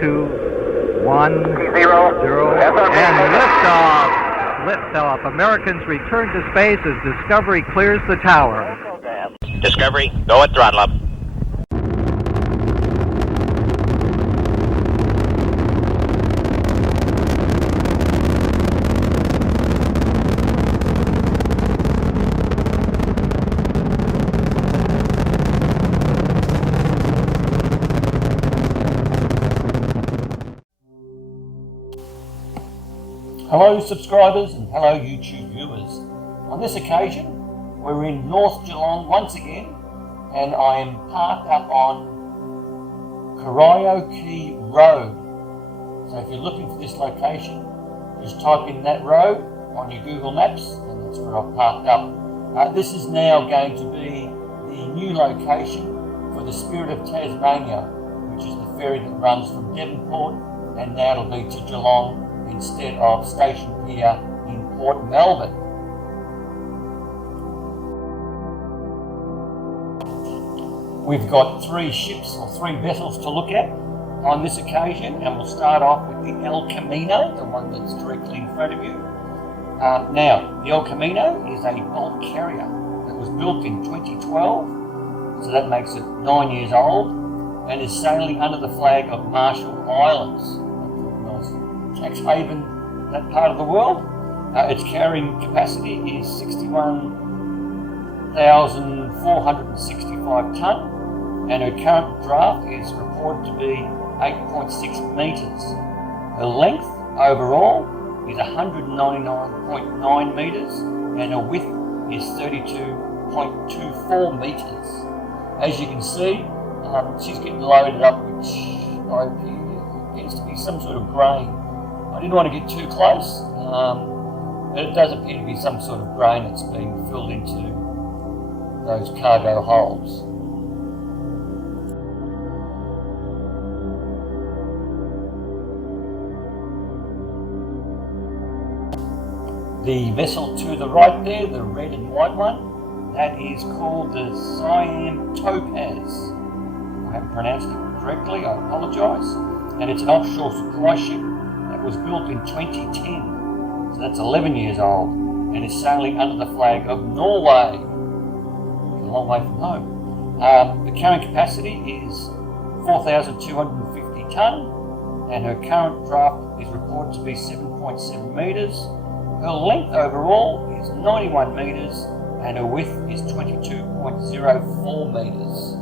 2, 1, 0, and liftoff. Liftoff. Americans return to space as Discovery clears the tower. Discovery, go at throttle up. Hello subscribers and hello YouTube viewers. On this occasion we're in North Geelong once again and I am parked up on Corio Quay Road. So if you're looking for this location, just type in that road on your Google Maps and that's where I've parked up. This is now going to be the new location for the Spirit of Tasmania, which is the ferry that runs from Devonport and now it'll be to Geelong instead of Station Pier in Port Melbourne. We've got three ships or three vessels to look at on this occasion, and we'll start off with the El Camino, the one that's directly in front of you. Now, the El Camino is a bulk carrier that was built in 2012, so that makes it 9 years old, and is sailing under the flag of Marshall Islands. Tax haven, that part of the world. Its carrying capacity is 61,465 tonne, and her current draft is reported to be 8.6 metres. Her length overall is 199.9 metres, and her width is 32.24 metres. As you can see, she's getting loaded up, which appears to be some sort of grain. I didn't want to get too close, but it does appear to be some sort of grain that's being filled into those cargo holds. The vessel to the right there, the red and white one, that is called the Siam Topaz. I haven't pronounced it correctly, I apologise. And it's an offshore supply ship that was built in 2010, so that's 11 years old, and is sailing under the flag of Norway. A long way from home. The carrying capacity is 4,250 tonne, and her current draft is reported to be 7.7 metres. Her length overall is 91 metres, and her width is 22.04 metres.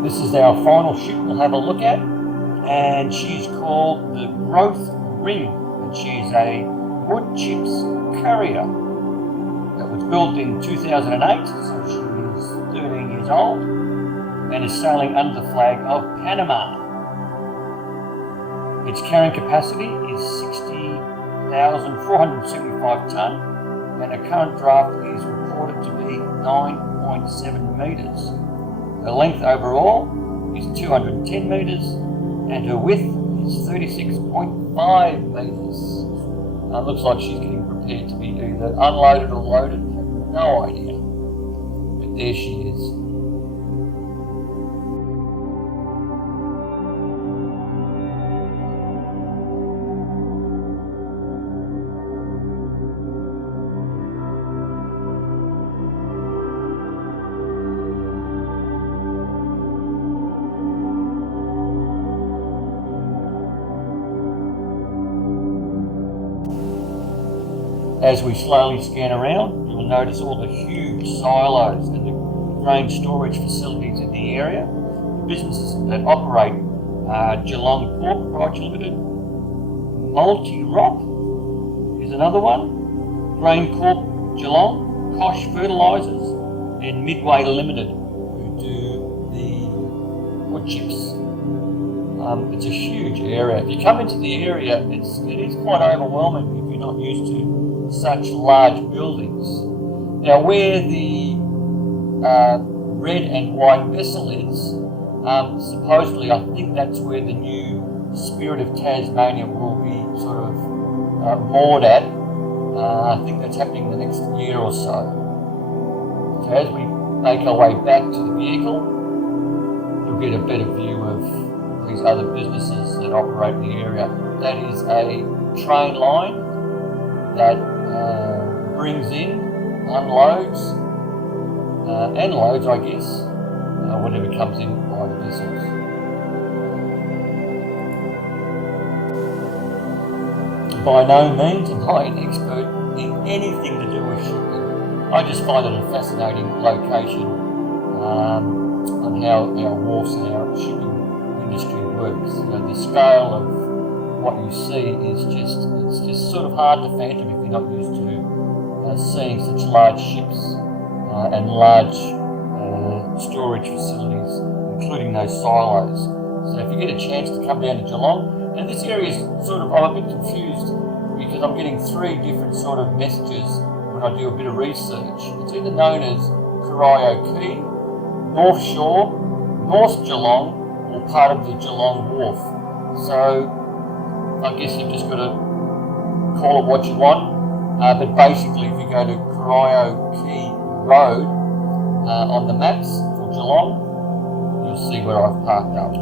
This is our final ship we'll have a look at, and she's called the Growth Ring, and she's a wood chips carrier that was built in 2008, so she is 13 years old, and is sailing under the flag of Panama. Its carrying capacity is 60,475 tonne, and her current draft is reported to be 9.7 metres. Her length overall is 210 metres, and her width is 36.5 metres. Looks like she's getting prepared to be either unloaded or loaded, I have no idea. But there she is. As we slowly scan around, you'll notice all the huge silos and the grain storage facilities in the area. The businesses that operate are Geelong Pork Proprietary Limited, Multi-Rock is another one, Grain Corp Geelong, Kosh Fertilisers, and Midway Limited, who do the wood chips. It's a huge area. If you come into the area, it is quite overwhelming if you're not used to such large buildings. Now, where the red and white vessel is, supposedly I think that's where the new Spirit of Tasmania will be sort of moored at. I think that's happening in the next year or so. So as we make our way back to the vehicle, you'll get a better view of these other businesses that operate in the area. That is a train line that brings in, unloads, and loads, I guess, whatever comes in by the vessels. By no means am I an expert in anything to do with shipping. I just find it a fascinating location on how our wharfs and our shipping industry works. You know, the scale of what you see is it's just sort of hard to fathom if you're not used to seeing such large ships and large storage facilities, including those silos. So if you get a chance to come down to Geelong, and this area is sort of, I'm a bit confused because I'm getting three different sort of messages when I do a bit of research. It's either known as Corio Quay, North Shore, North Geelong, or part of the Geelong Wharf. So I guess you've just got to call it what you want. But basically, if you go to Corio Quay Road on the maps for Geelong, you'll see where I've parked up.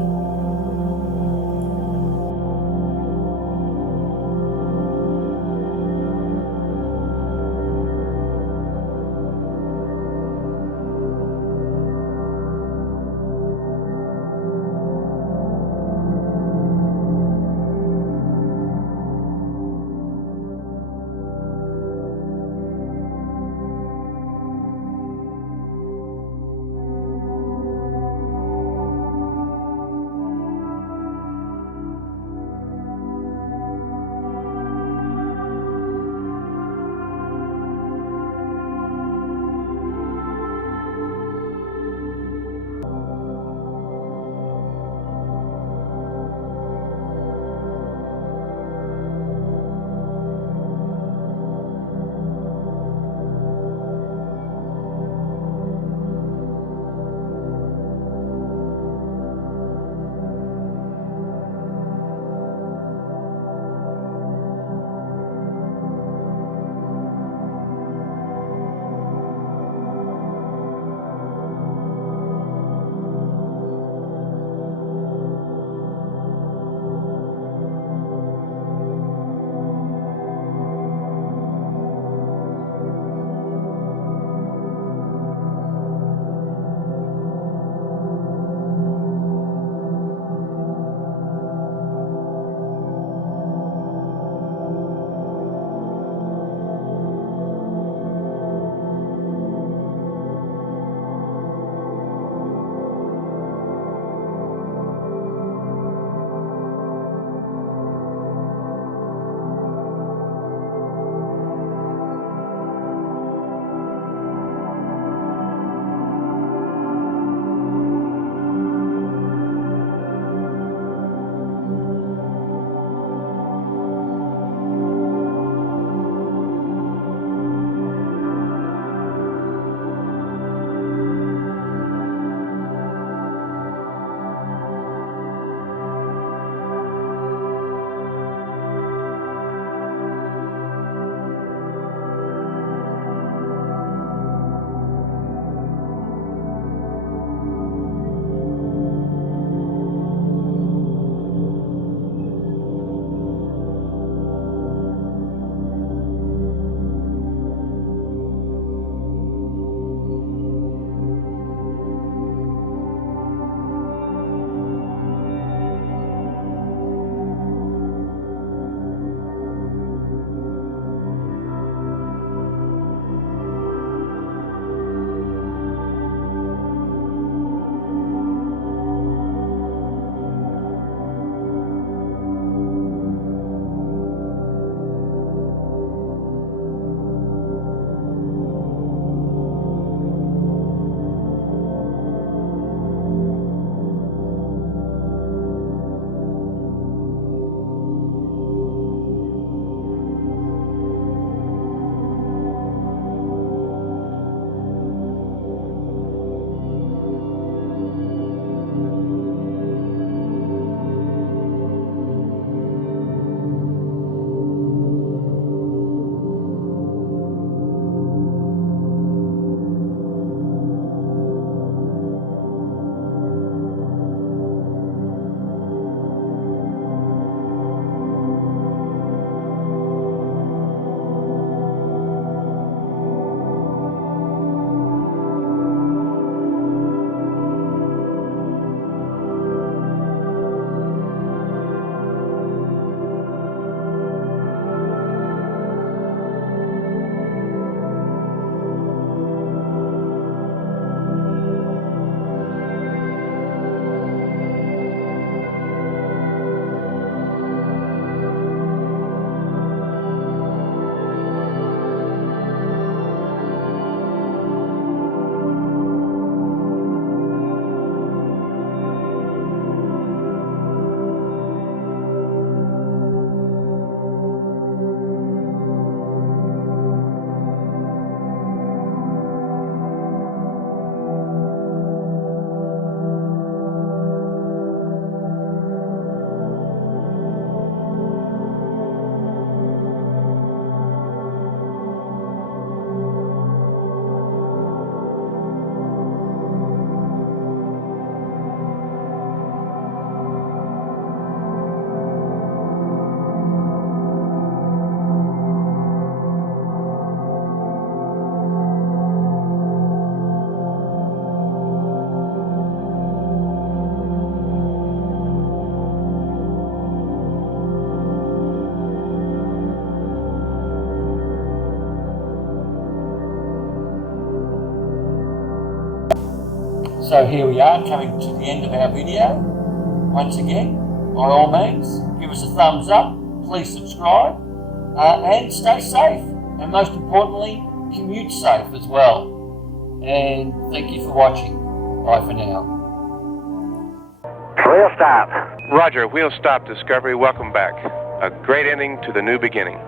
So here we are, coming to the end of our video. Once again, by all means, give us a thumbs up, please subscribe, and stay safe. And most importantly, commute safe as well. And thank you for watching. Bye for now. Wheel stop. Roger, wheel stop, Discovery. Welcome back. A great ending to the new beginning.